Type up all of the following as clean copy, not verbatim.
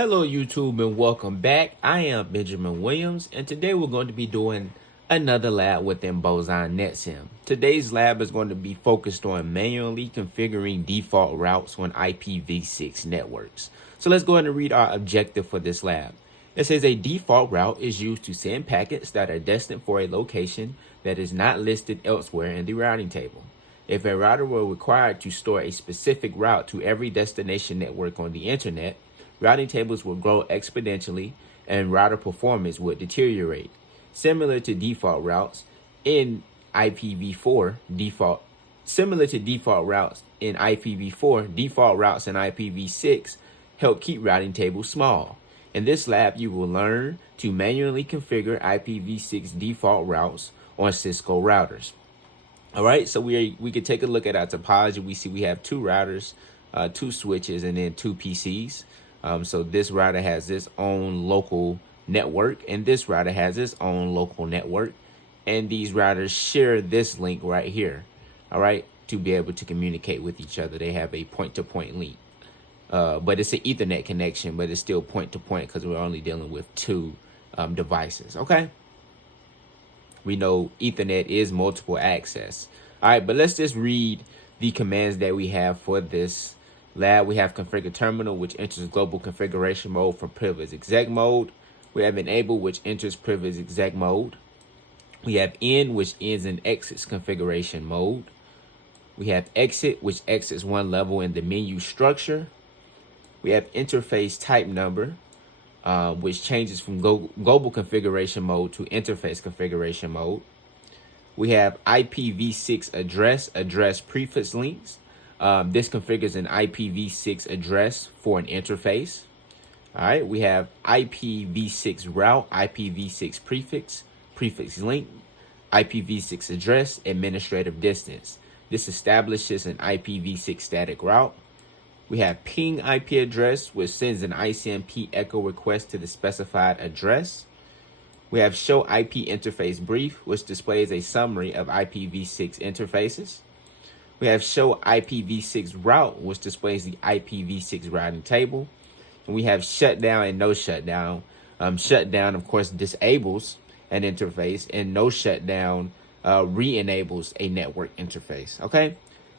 Hello YouTube and welcome back. I am Benjamin Williams and today we're going to be doing another lab within Boson NetSim. Today's lab is going to be focused on manually configuring default routes on IPv6 networks. So let's go ahead and read our objective for this lab. It says a default route is used to send packets that are destined for a location that is not listed elsewhere in the routing table. If a router were required to store a specific route to every destination network on the internet, routing tables will grow exponentially and router performance would deteriorate. Similar to default routes in IPv4, default routes in IPv6 help keep routing tables small. In this lab, you will learn to manually configure IPv6 default routes on Cisco routers. All right, so we could take a look at our topology. We see we have two routers, two switches, and then two PCs. So this router has its own local network, and this router has its own local network. And these routers share this link right here, all right, to be able to communicate with each other. They have a point-to-point link, but it's an Ethernet connection, but it's still point-to-point because we're only dealing with two devices, okay? We know Ethernet is multiple access. All right, but let's just read the commands that we have for this lab. We have configure terminal, which enters global configuration mode from privileged exec mode. We have enable, which enters privileged exec mode. We have end, which ends in exits configuration mode. We have exit, which exits one level in the menu structure. We have interface type number, which changes from global configuration mode to interface configuration mode. We have IPv6 address prefix links. This configures an IPv6 address for an interface. All right, we have IPv6 route, IPv6 prefix link, IPv6 address, administrative distance. This establishes an IPv6 static route. We have ping IP address, which sends an ICMP echo request to the specified address. We have show IP interface brief, which displays a summary of IPv6 interfaces. We have show IPv6 route, which displays the IPv6 routing table. And we have shutdown and no shutdown. Shutdown, of course, disables an interface, and no shutdown re-enables a network interface, okay?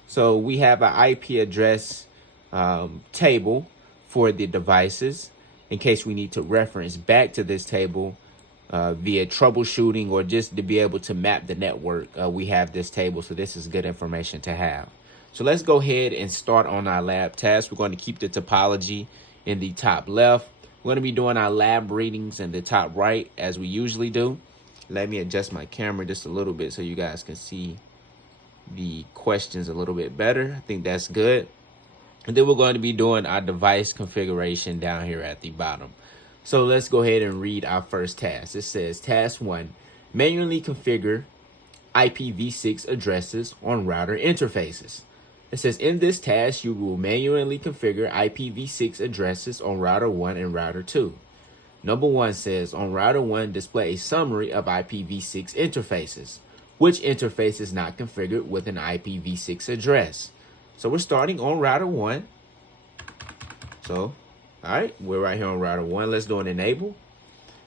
So we have an IP address table for the devices in case we need to reference back to this table via troubleshooting or just to be able to map the network. We have this table, so this is good information to have. So let's go ahead and start on our lab task. We're going to keep the topology in the top left. We're going to be doing our lab readings in the top right as we usually do. Let me adjust my camera just a little bit so you guys can see the questions a little bit better. I think that's good. And then we're going to be doing our device configuration down here at the bottom. So let's go ahead and read our first task. It says task 1, manually configure IPv6 addresses on router interfaces. It says in this task, you will manually configure IPv6 addresses on router 1 and router 2. Number 1 says on router 1, display a summary of IPv6 interfaces. Which interface is not configured with an IPv6 address? So we're starting on router 1. So, all right, we're right here on router 1. Let's do an enable.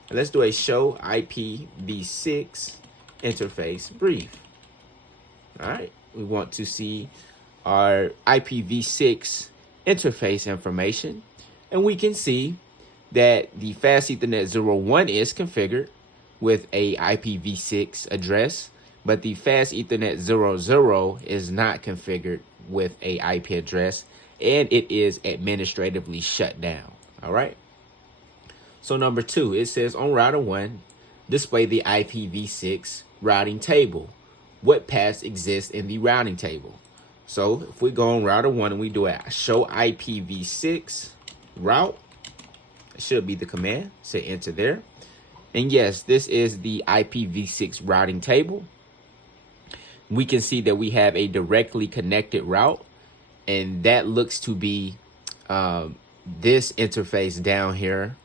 And let's do a show IPv6 interface brief. All right, we want to see our IPv6 interface information. And we can see that the fast Ethernet 01 is configured with a IPv6 address, but the fast Ethernet 00 is not configured with a IP address, and it is administratively shut down. All right. So number 2, it says on router 1, display the IPv6 routing table. What paths exist in the routing table? So if we go on router 1 and we do a show IPv6 route, it should be the command. Say enter there. And yes, this is the IPv6 routing table. We can see that we have a directly connected route, and that looks to be this interface down here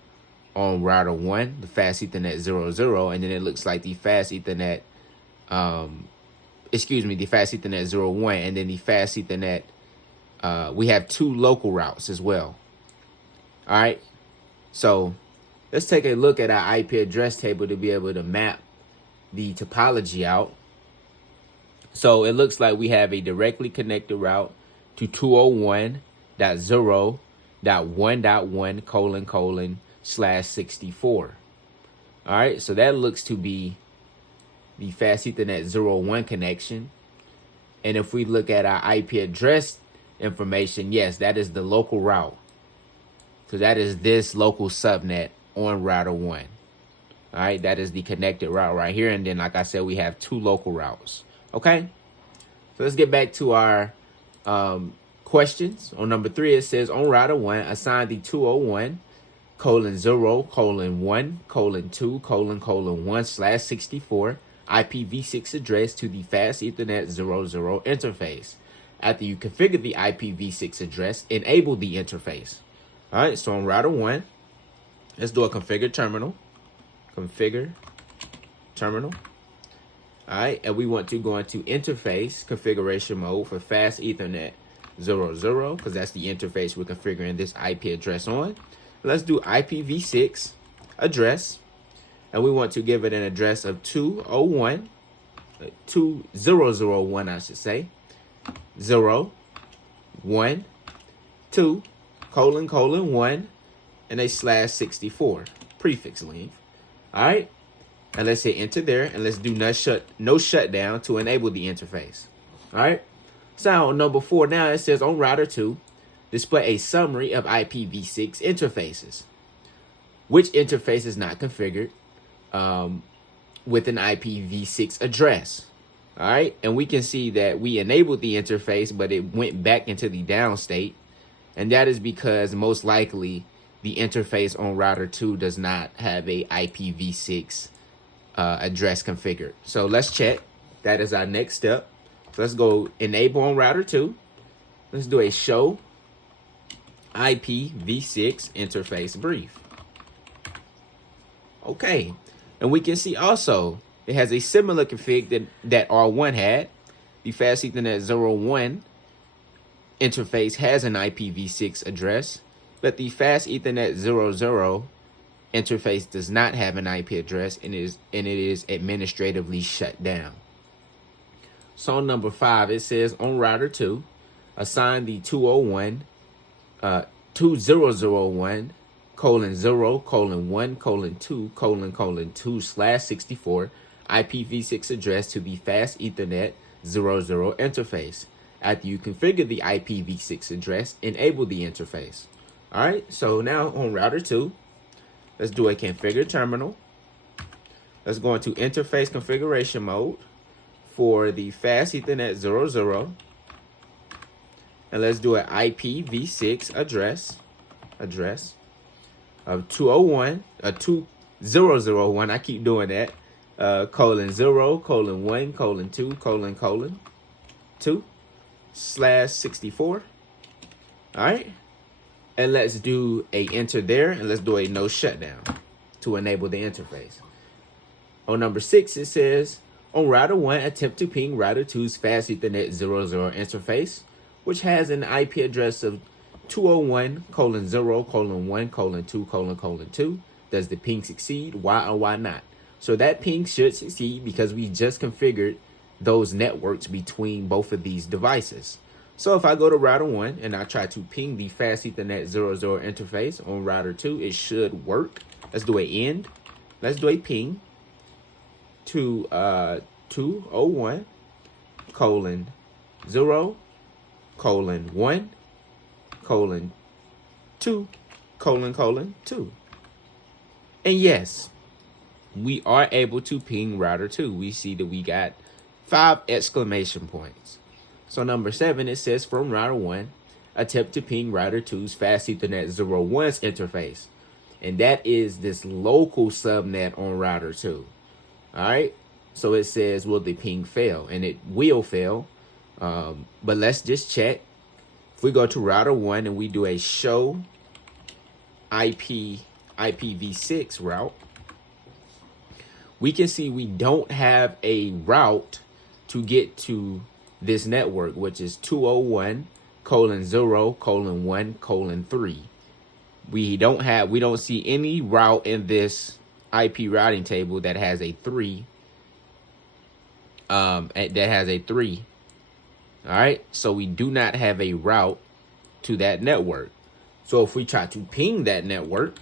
on router 1, the fast Ethernet 00, and then it looks like the fast Ethernet, the fast Ethernet 01, and then the fast Ethernet, we have two local routes as well. All right. So let's take a look at our IP address table to be able to map the topology out. So it looks like we have a directly connected route to 201.0.1.1:/64. All right, so that looks to be the fast Ethernet 0.1 connection. And if we look at our IP address information, yes, that is the local route. So that is this local subnet on router 1. All right, that is the connected route right here. And then, like I said, we have 2 local routes. Okay, so let's get back to our questions. On number 3, it says on router 1, assign the 201:0:1:2:1/64 IPv6 address to the fast Ethernet 00 interface. After you configure the IPv6 address, enable the interface. All right, so on router 1, let's do a configure terminal. Configure terminal. All right, and we want to go into interface configuration mode for fast Ethernet 00, because that's the interface we're configuring this IP address on. Let's do IPv6 address, and we want to give it an address of 2001, I should say, 0.1.2:1 and a /64 prefix length. All right, and let's say enter there, and let's do no shutdown to enable the interface. All right, so on number 4 now, it says on router 2, display a summary of IPv6 interfaces. Which interface is not configured with an IPv6 address? All right, and we can see that we enabled the interface, but it went back into the down state. And that is because most likely the interface on router 2 does not have a IPv6 address configured. So let's check. That is our next step. So let's go enable on router 2. Let's do a show IPv6 interface brief. Okay, and we can see also it has a similar config that R1 had. The fast Ethernet 01 interface has an IPv6 address, but the fast Ethernet 00 interface does not have an IP address, and it is administratively shut down. So on number 5, it says on router 2, assign the 2001:0:1:2:2/64 IPv6 address to the fast Ethernet 00 interface. After you configure the IPv6 address, enable the interface. All right, so now on router 2, let's do a configure terminal. Let's go into interface configuration mode for the fast Ethernet 00. And let's do an IPv6 address of 2001. I keep doing that. :0:1:2:2/64. All right. And let's do a enter there, and let's do a no shutdown to enable the interface. On number 6, it says on router 1, attempt to ping router 2's fast Ethernet 00 interface, which has an IP address of 201:0:1:2:2. Does the ping succeed? Why or why not? So that ping should succeed because we just configured those networks between both of these devices. So if I go to router 1 and I try to ping the fast Ethernet 00 interface on router 2, it should work. Let's do an end. Let's do a ping to 201:0:1:2:2. And yes, we are able to ping router 2. We see that we got 5 exclamation points. So number 7, it says from router 1, attempt to ping router 2's fast Ethernet 01's interface. And that is this local subnet on router 2. All right. So it says, will the ping fail? And it will fail. But let's just check. If we go to router 1 and we do a show IPv6 route, we can see we don't have a route to get to this network, which is 201:0:1:3. we don't see any route in this IP routing table that has a 3. All right, so we do not have a route to that network. So if we try to ping that network,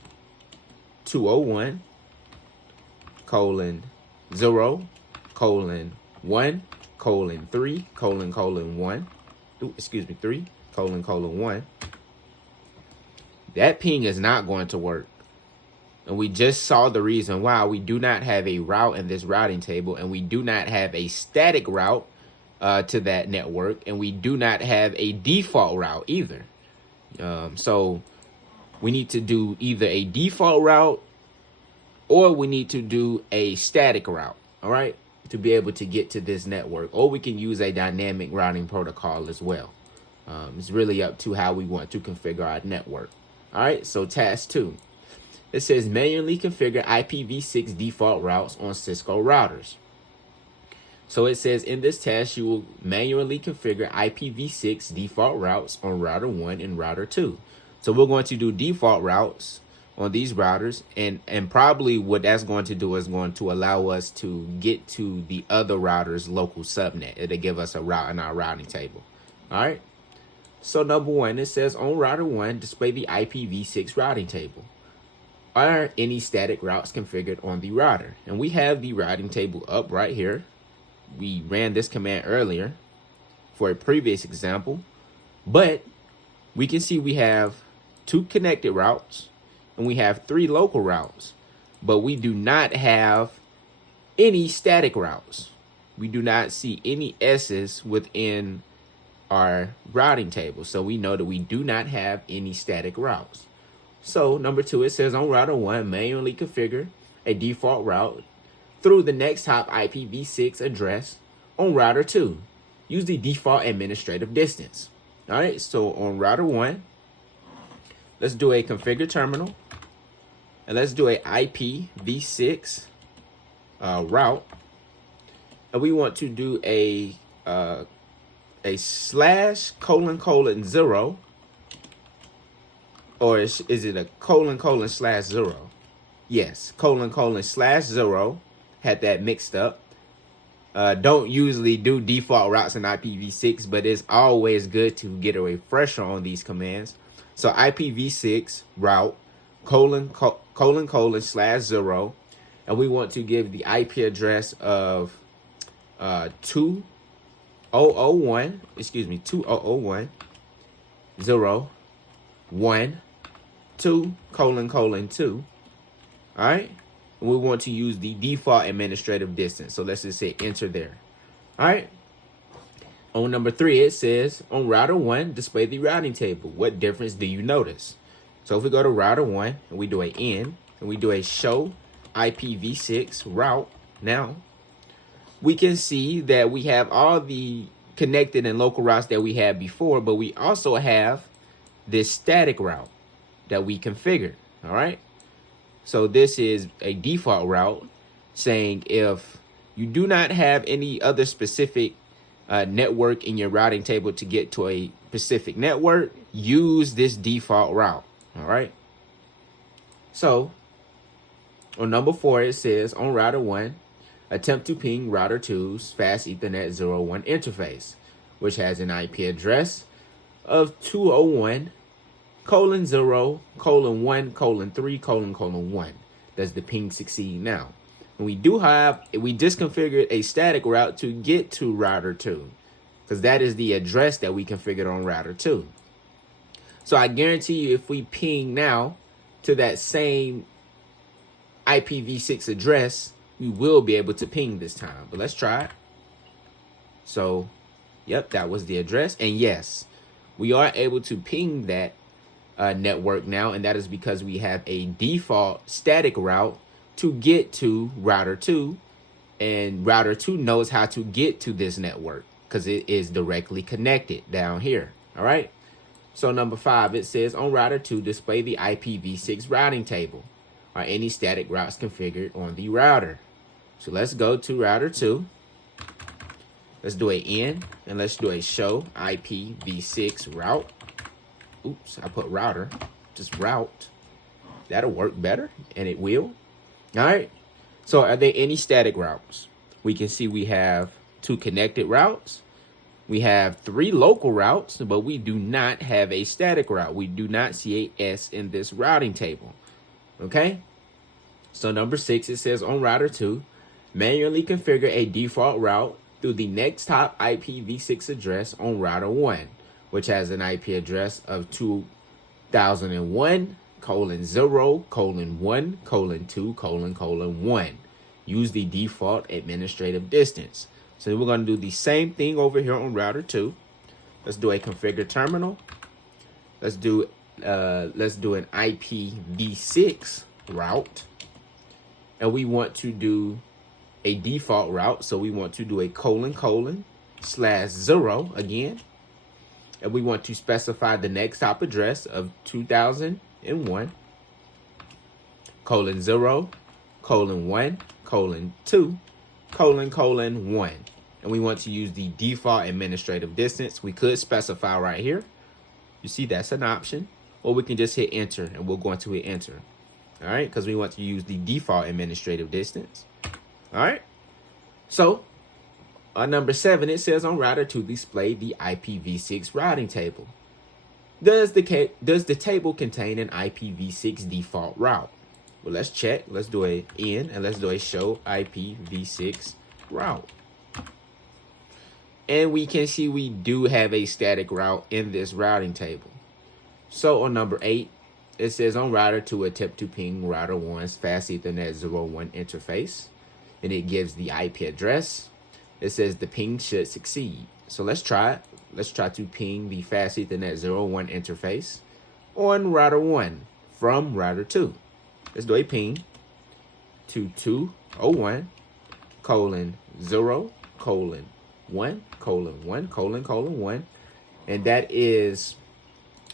201:0:1:3:1, 3:1, that ping is not going to work. And we just saw the reason why. We do not have a route in this routing table, and we do not have a static route to that network, and we do not have a default route either. So we need to do either a default route or we need to do a static route, all right, to be able to get to this network. Or we can use a dynamic routing protocol as well. It's really up to how we want to configure our network. All right, so task 2. It says manually configure IPv6 default routes on Cisco routers. So it says in this task, you will manually configure IPv6 default routes on router 1 and router 2. So we're going to do default routes on these routers, and probably what that's going to do is going to allow us to get to the other router's local subnet. It'll give us a route in our routing table. All right. So number 1, it says on router 1, display the IPv6 routing table. Are any static routes configured on the router? And we have the routing table up right here. We ran this command earlier for a previous example, but we can see we have 2 connected routes and we have 3 local routes, but we do not have any static routes. We do not see any S's within our routing table, so we know that we do not have any static routes. So number 2, it says on router 1, manually configure a default route through the next hop IPv6 address on router 2. Use the default administrative distance. All right, so on router 1, let's do a configure terminal, and let's do a IPv6 route, and we want to do a /:0, or is it a ::/0? Yes, :/0. Had that mixed up. Don't usually do default routes in IPv6, but it's always good to get a refresher on these commands. So IPv6 route ::/0, and we want to give the IP address of 201012:2. All right, and we want to use the default administrative distance. So let's just say enter there. All right. On number 3, it says on router 1, display the routing table. What difference do you notice? So if we go to router 1 and we do a N and we do a show IPv6 route, now we can see that we have all the connected and local routes that we had before, but we also have this static route that we configured. All right. So this is a default route saying if you do not have any other specific network in your routing table to get to a specific network, use this default route. All right. So on number 4, it says on router 1, attempt to ping router 2's fast Ethernet 01 interface, which has an IP address of 201:0:1:3:1. Does the ping succeed now? And we just configured a static route to get to router 2, because that is the address that we configured on router 2. So I guarantee you, if we ping now to that same IPv6 address, we will be able to ping this time. But let's try it. So, yep, that was the address. And yes, we are able to ping that network now, and that is because we have a default static route to get to router 2, and router 2 knows how to get to this network because it is directly connected down here. All right. So number 5, it says on router 2, display the IPv6 routing table. Are any static routes configured on the router? So let's go to router 2. Let's do a N and let's do a show IPv6 route. Oops, I put router, just route. that'll work better, and it will. All right. So are there any static routes? We can see we have 2 connected routes. We have 3 local routes, but we do not have a static route. We do not see a S in this routing table. Okay. So number 6, it says on router 2, manually configure a default route through the next top IPv6 address on router 1, which has an IP address of 2001:0:1:2:1. Use the default administrative distance. So we're going to do the same thing over here on router 2. Let's do a configure terminal. Let's do an IPv6 route. And we want to do a default route. So we want to do a :/0 again. And we want to specify the next hop address of 2001:1:2:1. And we want to use the default administrative distance. We could specify right here. You see, that's an option. Or we can just hit enter, and we're going to hit enter. All right, because we want to use the default administrative distance. All right. So on number 7, it says on router 2, display the IPv6 routing table. Does the table contain an IPv6 default route? Well, let's check. Let's do a in, and let's do a show IPv6 route. And we can see we do have a static route in this routing table. So on number 8, it says on router 2, attempt to ping router 1's fast Ethernet 01 interface. And it gives the IP address. It says the ping should succeed. So let's try it. Let's try to ping the fast Ethernet 01 interface on router 1 from router 2. Let's do a ping to 201:0:1:1:1. And that is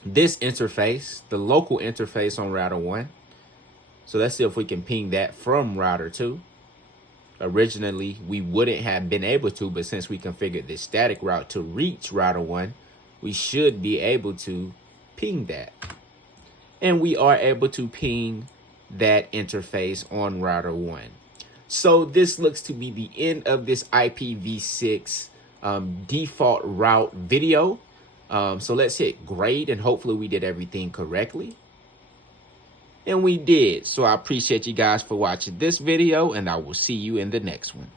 this interface, the local interface on router 1. So let's see if we can ping that from router 2. Originally, we wouldn't have been able to, but since we configured this static route to reach router 1, we should be able to ping that. And we are able to ping that interface on router 1. So this looks to be the end of this IPv6 default route video. So let's hit grade, and hopefully we did everything correctly. And we did. So I appreciate you guys for watching this video, and I will see you in the next one.